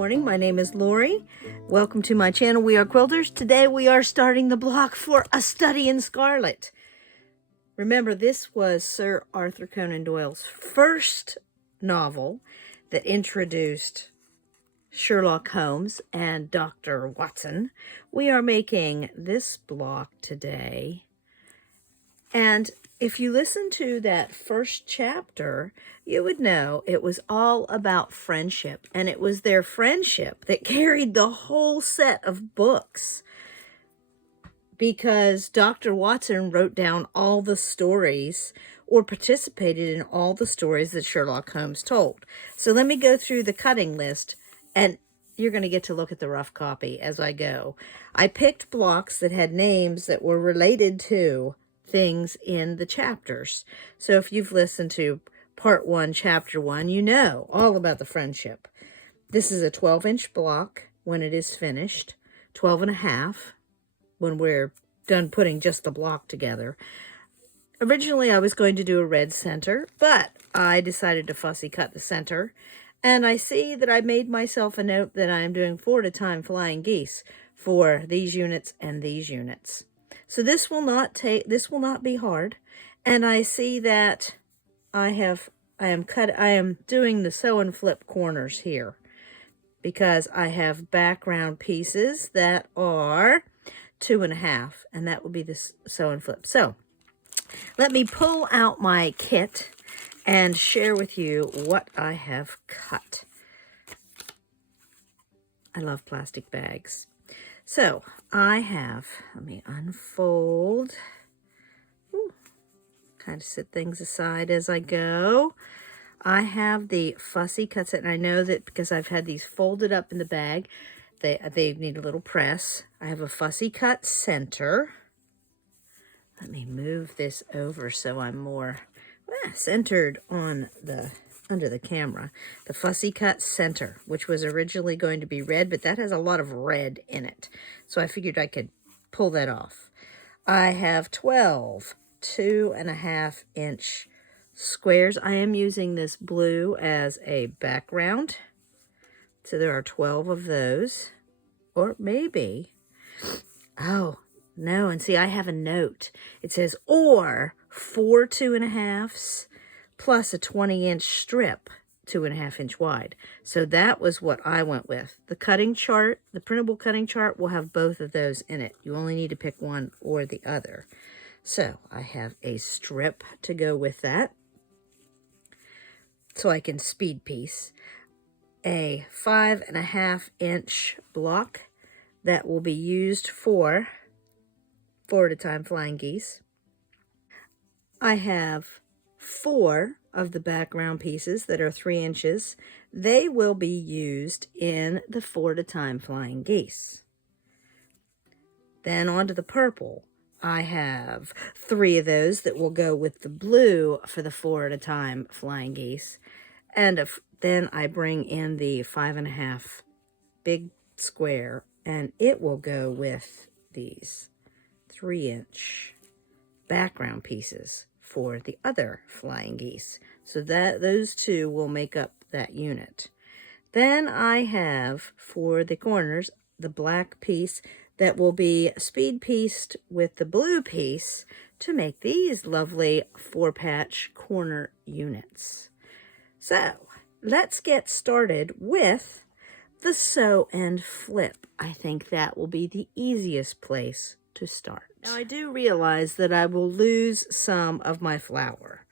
morning. My name is Lorrie. Welcome to my channel. We are Quilters. Today we are starting the block for A Study in Scarlet. Remember, this was Sir Arthur Conan Doyle's first novel that introduced Sherlock Holmes and Dr. Watson. We are making this block today. And if you listen to that first chapter, you would know it was all about friendship. And it was their friendship that carried the whole set of books. Because Dr. Watson wrote down all the stories or participated in all the stories that Sherlock Holmes told. So let me go through the cutting list, and you're going to get to look at the rough copy as I go. I picked blocks that had names that were related to things in the chapters. So if you've listened to part 1, chapter 1, you know all about the friendship. This is a 12-inch block when it is finished, 12 and a half when we're done putting just the block together. Originally, I was going to do a red center, but I decided to fussy cut the center. And I see that I made myself a note that I am doing 4 at a time flying geese for these units and these units. So this will not be hard. And I see that I am doing the sew and flip corners here because I have background pieces that are 2 and a half, and that will be the sew and flip. So let me pull out my kit and share with you what I have cut. I love plastic bags. So I have, let me unfold, kind of set things aside as I go. I have the fussy cut set, and I know that because I've had these folded up in the bag, they need a little press. I have a fussy cut center. Let me move this over so I'm more centered on under the camera. The fussy cut center, which was originally going to be red, but that has a lot of red in it. So I figured I could pull that off. I have 12 2.5-inch squares. I am using this blue as a background. So there are 12 of those. Or maybe, oh, no, and see, I have a note. It says, or 4 2.5s plus a 20-inch strip, 2.5-inch wide. So that was what I went with. The cutting chart, the printable cutting chart will have both of those in it. You only need to pick one or the other. So I have a strip to go with that, so I can speed piece. A 5.5-inch block that will be used for 4 at a time flying geese. I have 4 of the background pieces that are 3 inches. They will be used in the 4 at a time flying geese. Then on to the purple. I have 3 of those that will go with the blue for the 4 at a time flying geese. And then I bring in the 5.5 big square, and it will go with these 3-inch background pieces for the other flying geese. So that those two will make up that unit. Then I have, for the corners, the black piece that will be speed pieced with the blue piece to make these lovely 4-patch corner units. So let's get started with the sew and flip. I think that will be the easiest place to start. Now, I do realize that I will lose some of my flower.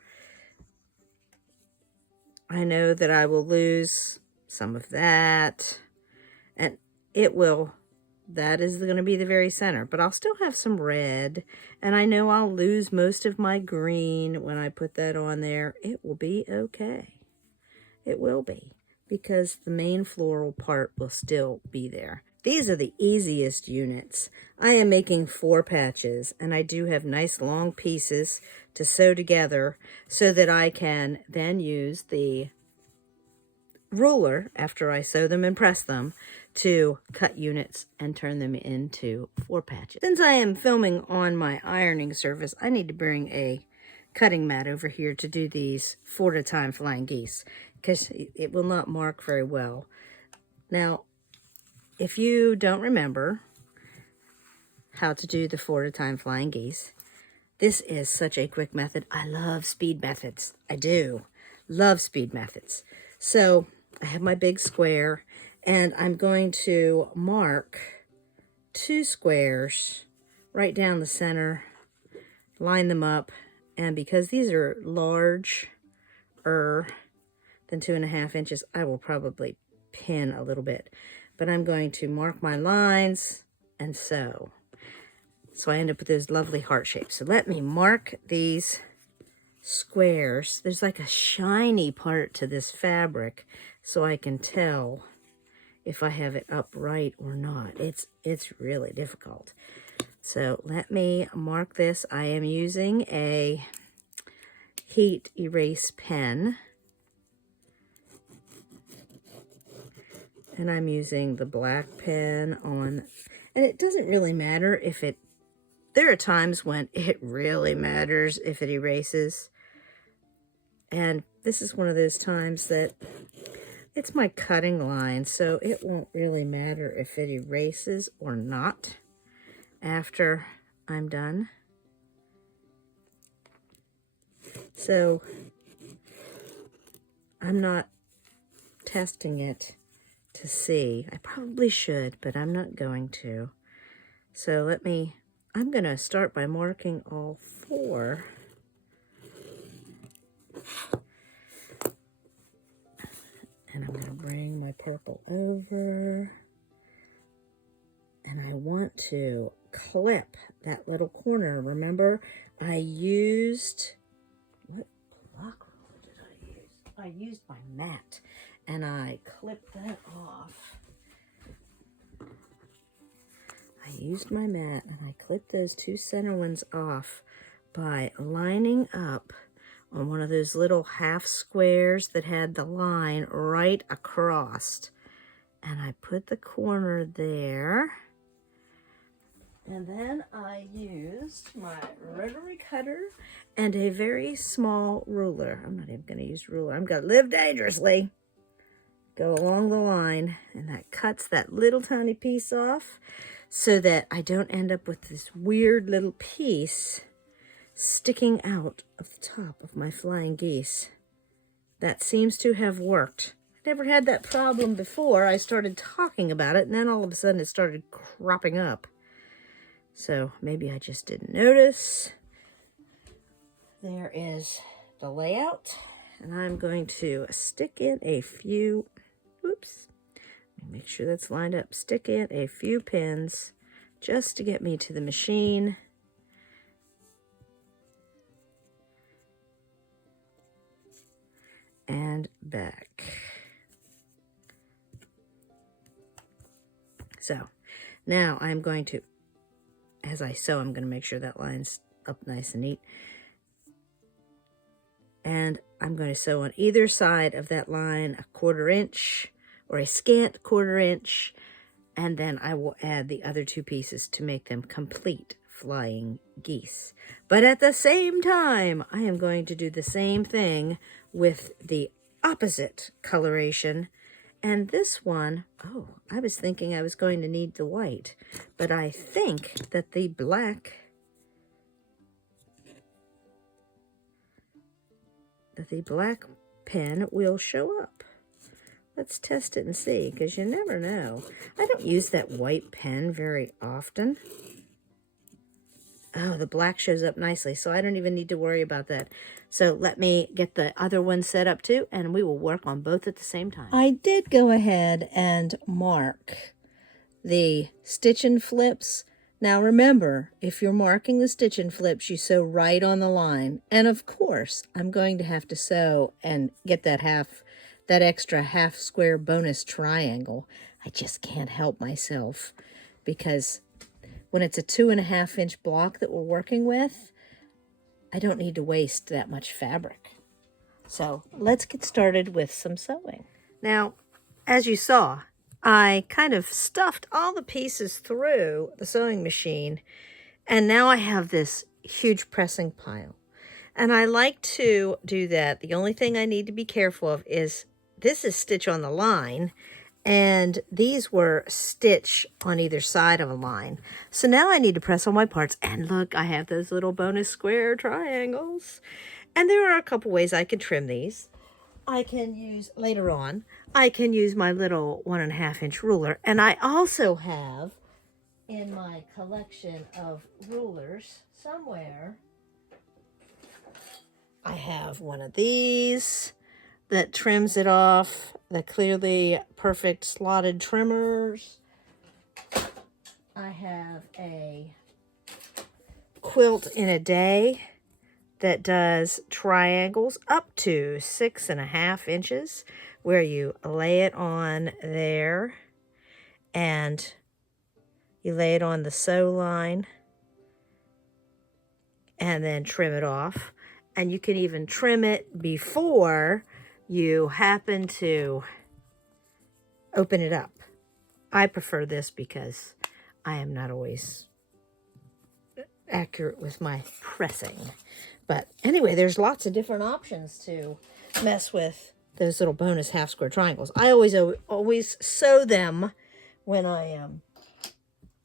I know that I will lose some of that, and that is going to be the very center, but I'll still have some red, and I know I'll lose most of my green when I put that on there. It will be okay. It will be, because the main floral part will still be there. These are the easiest units. I am making 4 patches, and I do have nice long pieces to sew together so that I can then use the ruler after I sew them and press them to cut units and turn them into 4 patches. Since I am filming on my ironing surface, I need to bring a cutting mat over here to do these 4 at a time flying geese, because it will not mark very well. Now, if you don't remember how to do the 4 at a time flying geese, this is such a quick method. I love speed methods. I do love speed methods. So I have my big square, and I'm going to mark 2 squares right down the center, line them up, and because these are larger than 2.5 inches, I will probably pin a little bit, but I'm going to mark my lines and sew. So I end up with those lovely heart shapes. So let me mark these squares. There's like a shiny part to this fabric, so I can tell if I have it up right or not. It's really difficult. So let me mark this. I am using a heat erase pen, and I'm using the black pen on, and it doesn't really matter if it, there are times when it really matters if it erases, and this is one of those times that it's my cutting line, so it won't really matter if it erases or not after I'm done. So I'm not testing it to see. I probably should, but I'm not going to. So I'm going to start by marking all 4. And I'm going to bring my purple over. And I want to clip that little corner. Remember, I used, what block roller did I use? I used my mat, and I clipped that off. I used my mat, and I clipped those 2 center ones off by lining up on one of those little half squares that had the line right across. And I put the corner there. And then I used my rotary cutter and a very small ruler. I'm not even going to use ruler. I'm going to live dangerously. Go along the line, and that cuts that little tiny piece off so that I don't end up with this weird little piece sticking out of the top of my flying geese. That seems to have worked. I never had that problem before. I started talking about it, and then all of a sudden it started cropping up. So maybe I just didn't notice. There is the layout, and I'm going to stick in a few, oops, make sure that's lined up. Stick in a few pins just to get me to the machine. And back. So now I'm going to, as I sew, I'm going to make sure that line's up nice and neat. And I'm going to sew on either side of that line a 1/4 inch or a scant 1/4 inch. And then I will add the other 2 pieces to make them complete flying geese. But at the same time, I am going to do the same thing with the opposite coloration. And this one, oh, I was thinking I was going to need the white, but I think that the black, pen will show up. Let's test it and see, because you never know. I don't use that white pen very often. Oh, the black shows up nicely, so I don't even need to worry about that. So let me get the other one set up too, and we will work on both at the same time. I did go ahead and mark the stitch and flips. Now remember, if you're marking the stitch and flips, you sew right on the line. And of course, I'm going to have to sew and get that extra half square bonus triangle. I just can't help myself, because when it's a 2.5 inch block that we're working with, I don't need to waste that much fabric. So let's get started with some sewing. Now, as you saw, I kind of stuffed all the pieces through the sewing machine, and now I have this huge pressing pile. And I like to do that. The only thing I need to be careful of is this is stitch on the line, And these were stitch on either side of a line. So now I need to press all my parts. And look, I have those little bonus square triangles. And there are a couple ways I can trim these. I can use, later on, I can use my little 1.5 inch ruler. And I also have, in my collection of rulers, somewhere, I have one of these that trims it off, the clearly perfect slotted trimmers. I have a quilt in a day that does triangles up to 6.5 inches, where you lay it on there and you lay it on the sew line and then trim it off. And you can even trim it before you happen to open it up. I prefer this because I am not always accurate with my pressing. But anyway, there's lots of different options to mess with those little bonus half square triangles. I always sew them when I am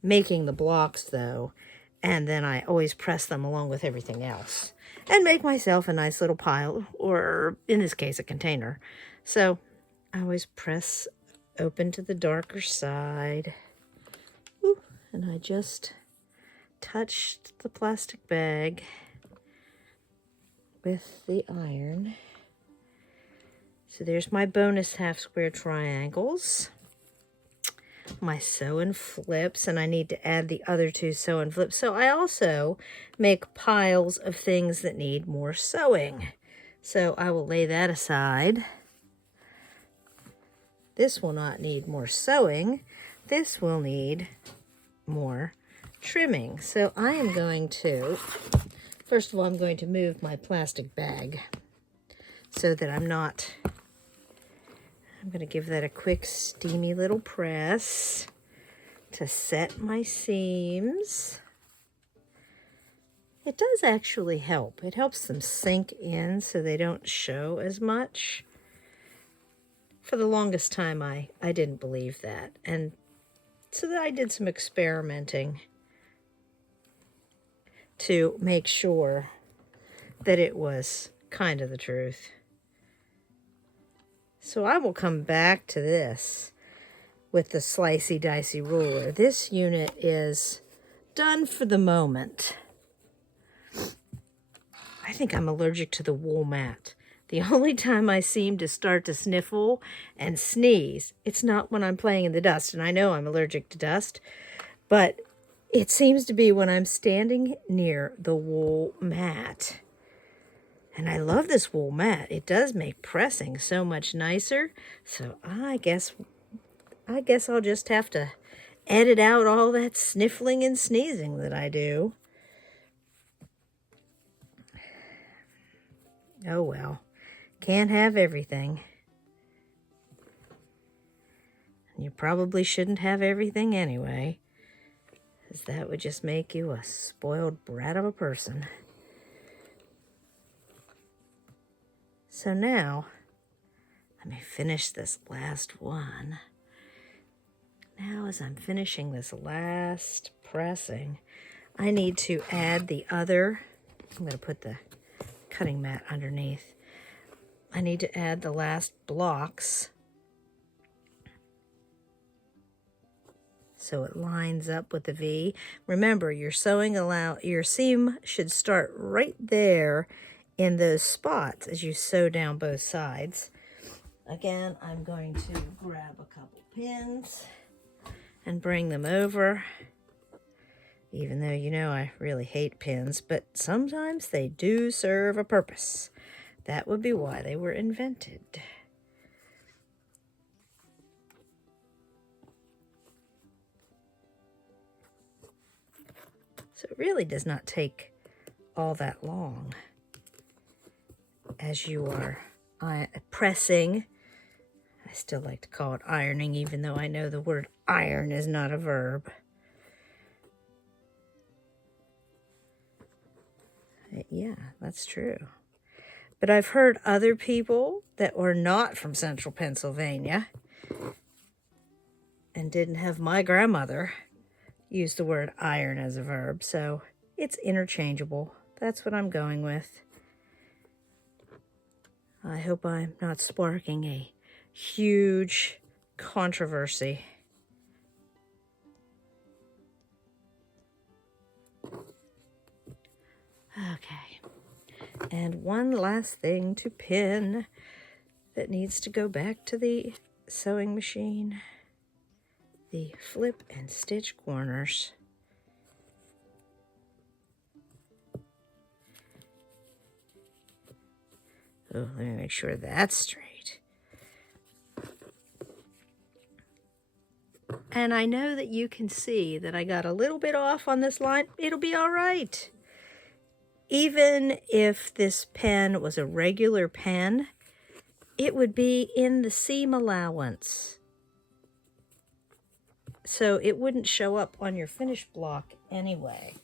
making the blocks, though, and then I always press them along with everything else and make myself a nice little pile, or in this case, a container. So I always press open to the darker side. Ooh, and I just touched the plastic bag with the iron. So there's my bonus half square triangles, my sew and flips, and I need to add the other 2 sew and flips. So I also make piles of things that need more sewing. So I will lay that aside. This will not need more sewing. This will need more trimming. So I am going to, first of all, I'm going to move my plastic bag so that I'm going to give that a quick steamy little press to set my seams. It does actually help. It helps them sink in so they don't show as much. For the longest time, I didn't believe that. And so I did some experimenting to make sure that it was kind of the truth. So I will come back to this with the slicey dicey ruler. This unit is done for the moment. I think I'm allergic to the wool mat. The only time I seem to start to sniffle and sneeze, it's not when I'm playing in the dust, and I know I'm allergic to dust, but it seems to be when I'm standing near the wool mat. And I love this wool mat. It does make pressing so much nicer. So I guess I'll just have to edit out all that sniffling and sneezing that I do. Oh well. Can't have everything. You probably shouldn't have everything anyway, because that would just make you a spoiled brat of a person. So now, let me finish this last one. Now, as I'm finishing this last pressing, I need to add the other, I'm going to put the cutting mat underneath. I need to add the last blocks so it lines up with the V. Remember, your seam should start right there in those spots as you sew down both sides. Again, I'm going to grab a couple pins and bring them over. Even though you know I really hate pins, but sometimes they do serve a purpose. That would be why they were invented. So it really does not take all that long as you are pressing. I still like to call it ironing, even though I know the word iron is not a verb. Yeah, that's true. But I've heard other people that were not from central Pennsylvania and didn't have my grandmother use the word iron as a verb, so it's interchangeable. That's what I'm going with. I hope I'm not sparking a huge controversy. Okay. And one last thing to pin that needs to go back to the sewing machine. The flip and stitch corners. Oh, let me make sure that's straight. And I know that you can see that I got a little bit off on this line. It'll be all right. Even if this pen was a regular pen, it would be in the seam allowance. So it wouldn't show up on your finished block anyway.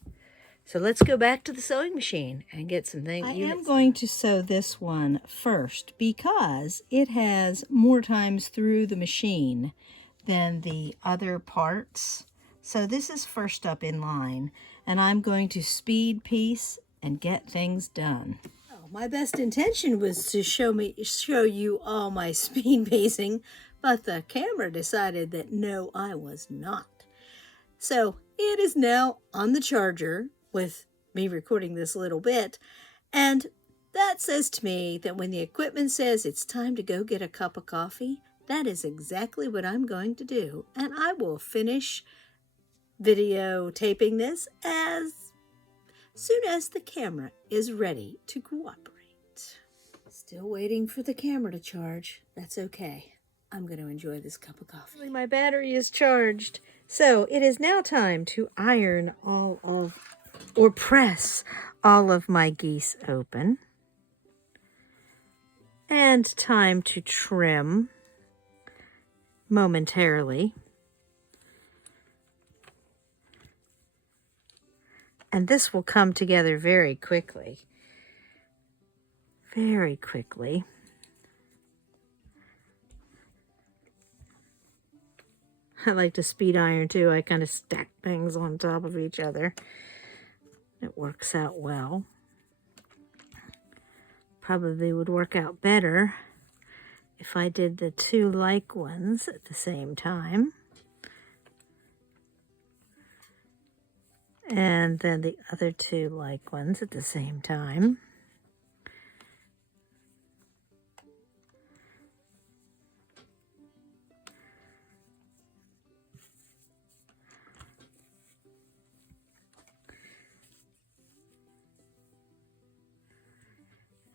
So let's go back to the sewing machine and get some things. I am going to sew this one first because it has more times through the machine than the other parts. So this is first up in line, and I'm going to speed piece and get things done. Oh, my best intention was to show you all my speed piecing, but the camera decided that no, I was not. So it is now on the charger with me recording this little bit, and that says to me that when the equipment says it's time to go get a cup of coffee, that is exactly what I'm going to do, and I will finish videotaping this as soon as the camera is ready to cooperate. Still waiting for the camera to charge. That's okay. I'm going to enjoy this cup of coffee. My battery is charged. So it is now time to iron or press all of my geese open. And time to trim momentarily. And this will come together very quickly. Very quickly. I like to speed iron too. I kind of stack things on top of each other. It works out well. Probably would work out better if I did the two like ones at the same time. And then the other two like ones at the same time.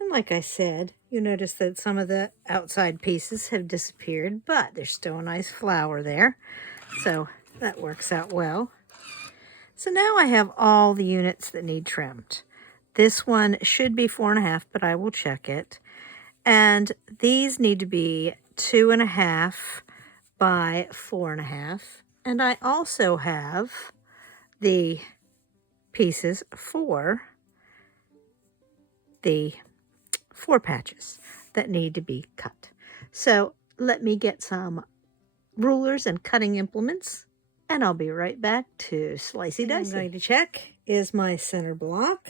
And like I said, you notice that some of the outside pieces have disappeared, but there's still a nice flower there. So that works out well. So now I have all the units that need trimmed. This one should be 4.5, but I will check it. And these need to be 2.5 by 4.5. And I also have the pieces for the 4 patches that need to be cut. So let me get some rulers and cutting implements, and I'll be right back to slicey dicey. I'm going to check, is my center block?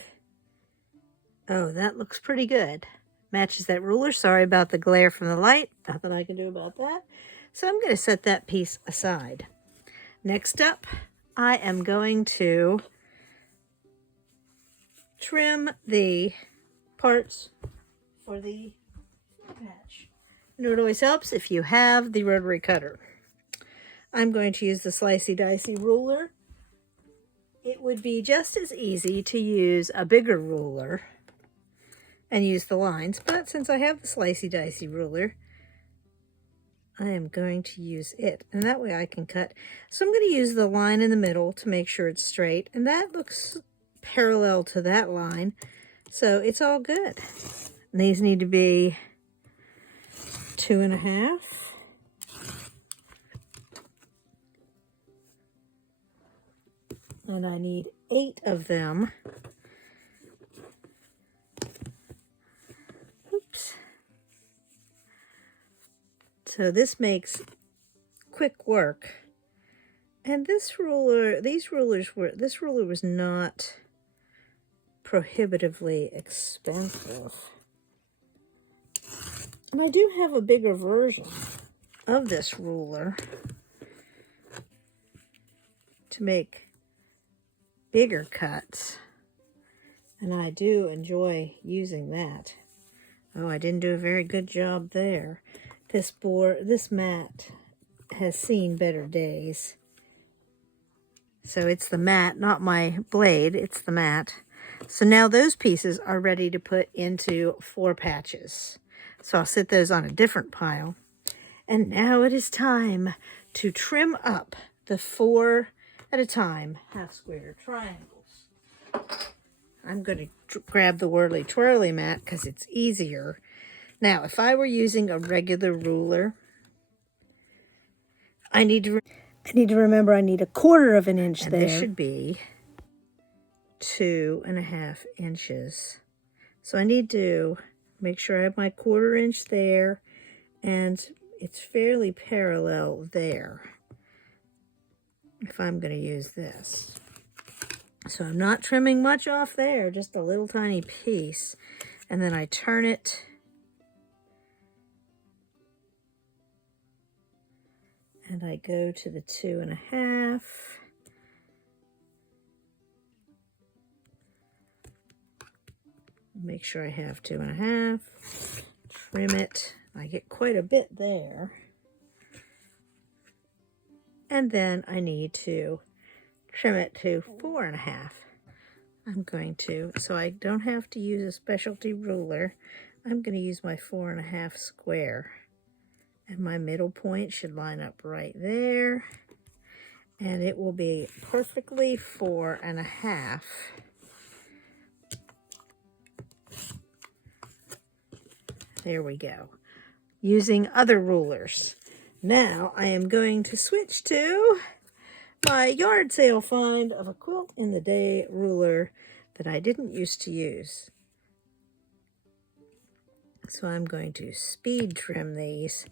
Oh, that looks pretty good. Matches that ruler. Sorry about the glare from the light. Nothing I can do about that. So I'm going to set that piece aside. Next up, I am going to trim the parts for the patch. You know, it always helps if you have the rotary cutter. I'm going to use the slicey dicey ruler. It would be just as easy to use a bigger ruler and use the lines, but since I have the slicey dicey ruler, I am going to use it, and that way I can cut. So I'm going to use the line in the middle to make sure it's straight, and that looks parallel to that line, so it's all good. And these need to be 2.5. And I need 8 of them. Oops. So this makes quick work And this ruler was not prohibitively expensive. And I do have a bigger version of this ruler to make bigger cuts. And I do enjoy using that. Oh, I didn't do a very good job there. This mat has seen better days. So it's the mat, not my blade, it's the mat. So now those pieces are ready to put into 4 patches. So I'll sit those on a different pile. And now it is time to trim up the 4 at a time half-square triangles. I'm going to grab the whirly twirly mat because it's easier. Now, if I were using a regular ruler, I need to remember I need 1/4 of an inch there. This should be 2.5 inches. So I need to make sure I have my 1/4 inch there, and it's fairly parallel there if I'm going to use this. So I'm not trimming much off there, just a little tiny piece. And then I turn it and I go to the 2.5. Make sure I have 2.5. Trim it. I get quite a bit there. And then I need to trim it to 4.5. I'm going to, so I don't have to use a specialty ruler, I'm going to use my 4.5 square. And my middle point should line up right there. And it will be perfectly 4.5. There we go. Using other rulers. Now I am going to switch to my yard sale find of a quilt in the day ruler that I didn't used to use. So I'm going to speed trim these.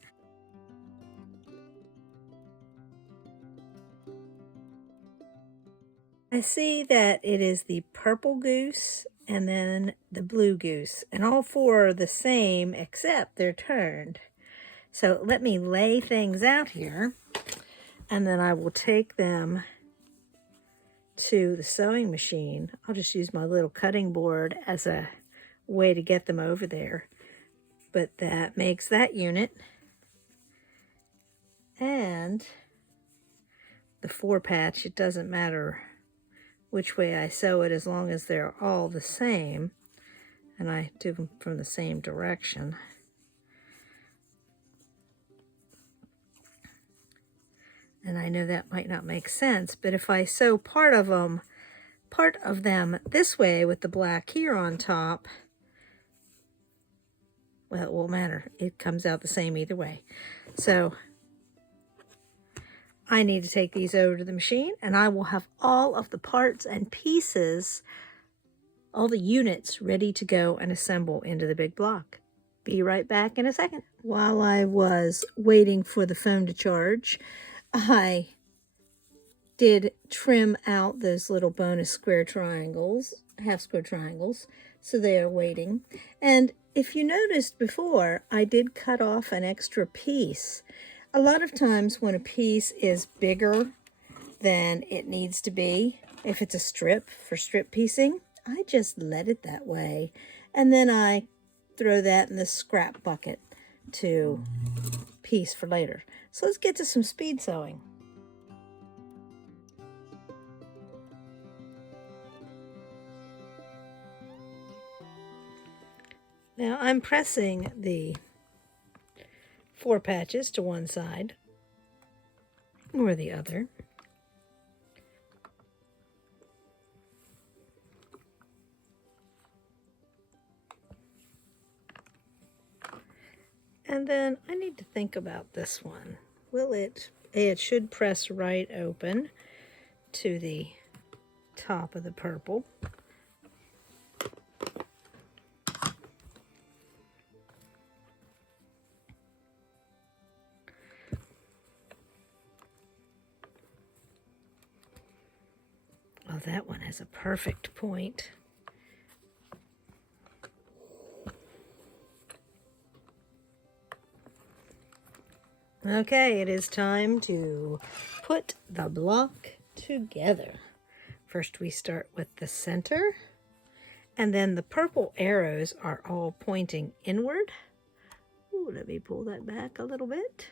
I see that it is the purple goose and then the blue goose, and all 4 are the same except they're turned. So let me lay things out here, and then I will take them to the sewing machine. I'll just use my little cutting board as a way to get them over there. But that makes that unit. And the 4 patch, it doesn't matter which way I sew it as long as they're all the same. And I do them from the same direction. And I know that might not make sense, but if I sew part of them this way with the black here on top, well, it won't matter. It comes out the same either way. So I need to take these over to the machine, and I will have all of the parts and pieces, all the units ready to go and assemble into the big block. Be right back in a second. While I was waiting for the phone to charge, I did trim out those little bonus square triangles, half square triangles, so they are waiting. And if you noticed before, I did cut off an extra piece. A lot of times when a piece is bigger than it needs to be, if it's a strip for strip piecing, I just let it that way. And then I throw that in the scrap bucket to piece for later. So let's get to some speed sewing. Now I'm pressing the 4 patches to one side or the other. And then I need to think about this one. It should press right open to the top of the purple. has a perfect point. Okay, it is time to put the block together. First we start with the center, and then the purple arrows are all pointing inward. Ooh, let me pull that back a little bit.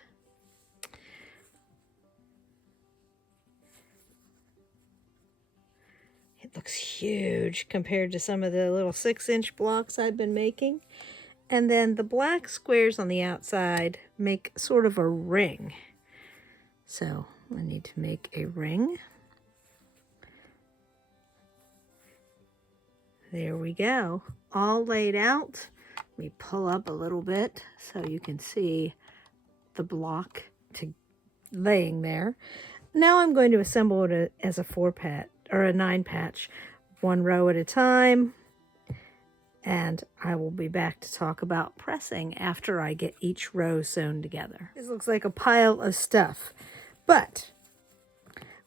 It looks huge compared to some of the little 6-inch blocks I've been making. And then the black squares on the outside make sort of a ring. So I need to make a ring. There we go. All laid out. Let me pull up a little bit so you can see the block laying there. Now I'm going to assemble it as a 4-patch or a 9-patch, 1 row at a time. And I will be back to talk about pressing after I get each row sewn together. This looks like a pile of stuff, but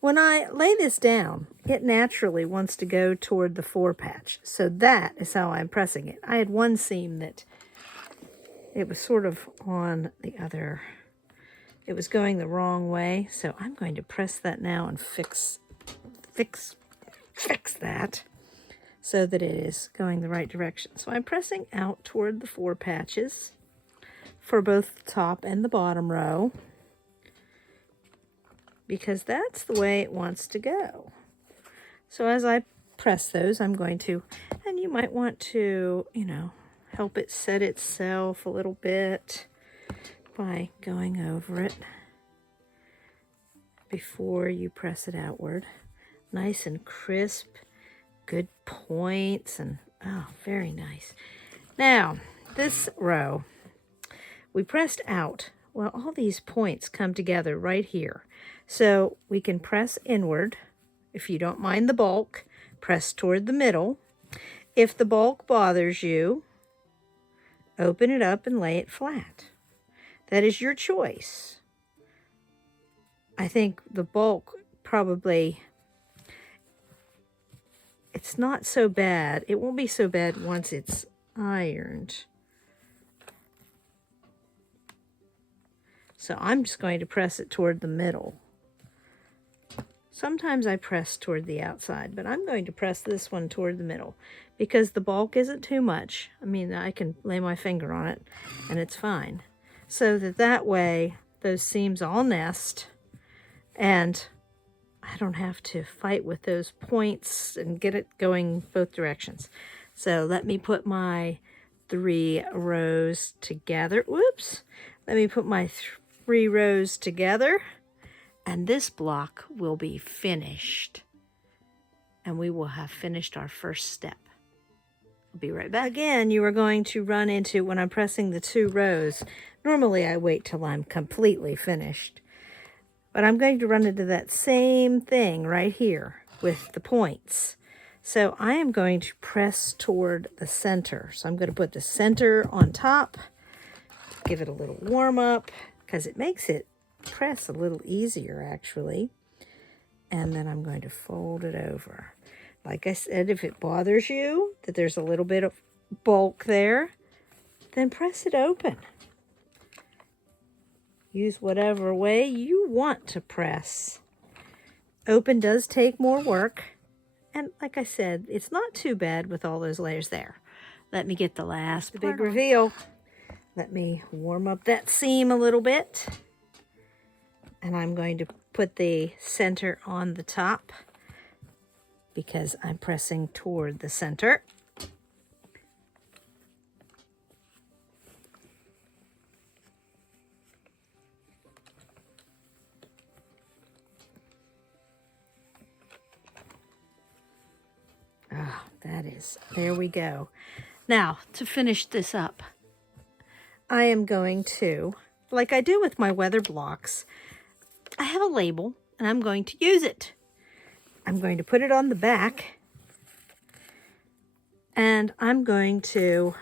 when I lay this down, it naturally wants to go toward the 4-patch. So that is how I'm pressing it. I had one seam that it was sort of on the other. It was going the wrong way. So I'm going to press that now and fix that, so that it is going the right direction. So I'm pressing out toward the 4 patches for both the top and the bottom row, because that's the way it wants to go. So as I press those, I'm going to, and you might want to, help it set itself a little bit by going over it before you press it outward. Nice and crisp. Good points, and oh, very nice. Now, this row, we pressed out. Well, all these points come together right here. So we can press inward. If you don't mind the bulk, press toward the middle. If the bulk bothers you, open it up and lay it flat. That is your choice. I think the bulk probably, it's not so bad. It won't be so bad once it's ironed. So I'm just going to press it toward the middle. Sometimes I press toward the outside, but I'm going to press this one toward the middle because the bulk isn't too much. I mean, I can lay my finger on it and it's fine. So that way those seams all nest and I don't have to fight with those points and get it going both directions. So let me put my 3 rows together. Whoops. Let me put my 3 rows together, and this block will be finished. And we will have finished our first step. I'll be right back. Again, you are going to run into, when I'm pressing the 2 rows, normally I wait till I'm completely finished. But I'm going to run into that same thing right here with the points. So I am going to press toward the center. So I'm going to put the center on top, give it a little warm up, because it makes it press a little easier actually. And then I'm going to fold it over. Like I said, if it bothers you that there's a little bit of bulk there, then press it open. Use whatever way you want to press. Open does take more work. And like I said, it's not too bad with all those layers there. Let me get the last big reveal. Let me warm up that seam a little bit. And I'm going to put the center on the top because I'm pressing toward the center. Ah, that is, there we go. Now, to finish this up, I am going to, like I do with my weather blocks, I have a label and I'm going to use it. I'm going to put it on the back and I'm going to,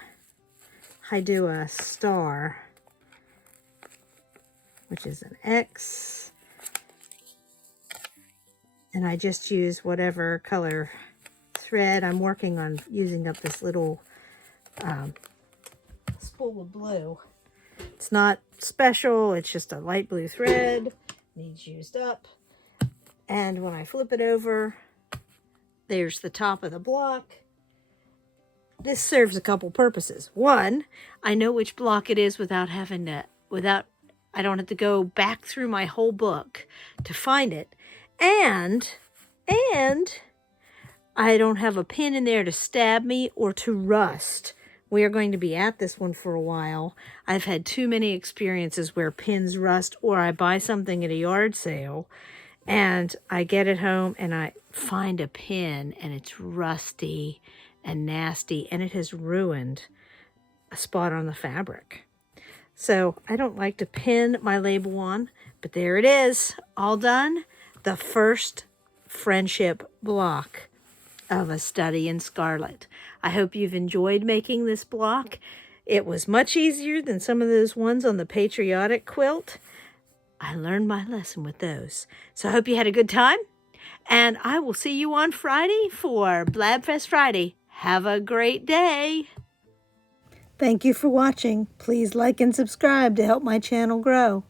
I do a star, which is an X, and I just use whatever color thread. I'm working on using up this little spool of blue. It's not special, it's just a light blue thread. Needs used up. And when I flip it over, there's the top of the block. This serves a couple purposes. One, I know which block it is without having to, I don't have to go back through my whole book to find it. And I don't have a pin in there to stab me or to rust. We are going to be at this one for a while. I've had too many experiences where pins rust, or I buy something at a yard sale and I get it home and I find a pin and it's rusty and nasty and it has ruined a spot on the fabric. So I don't like to pin my label on, but there it is, all done. The first friendship block of A Study in Scarlet. I hope you've enjoyed making this block. It was much easier than some of those ones on the patriotic quilt. I learned my lesson with those. So I hope you had a good time, and I will see you on Friday for Blabfest Friday. Have a great day. Thank you for watching. Please like and subscribe to help my channel grow.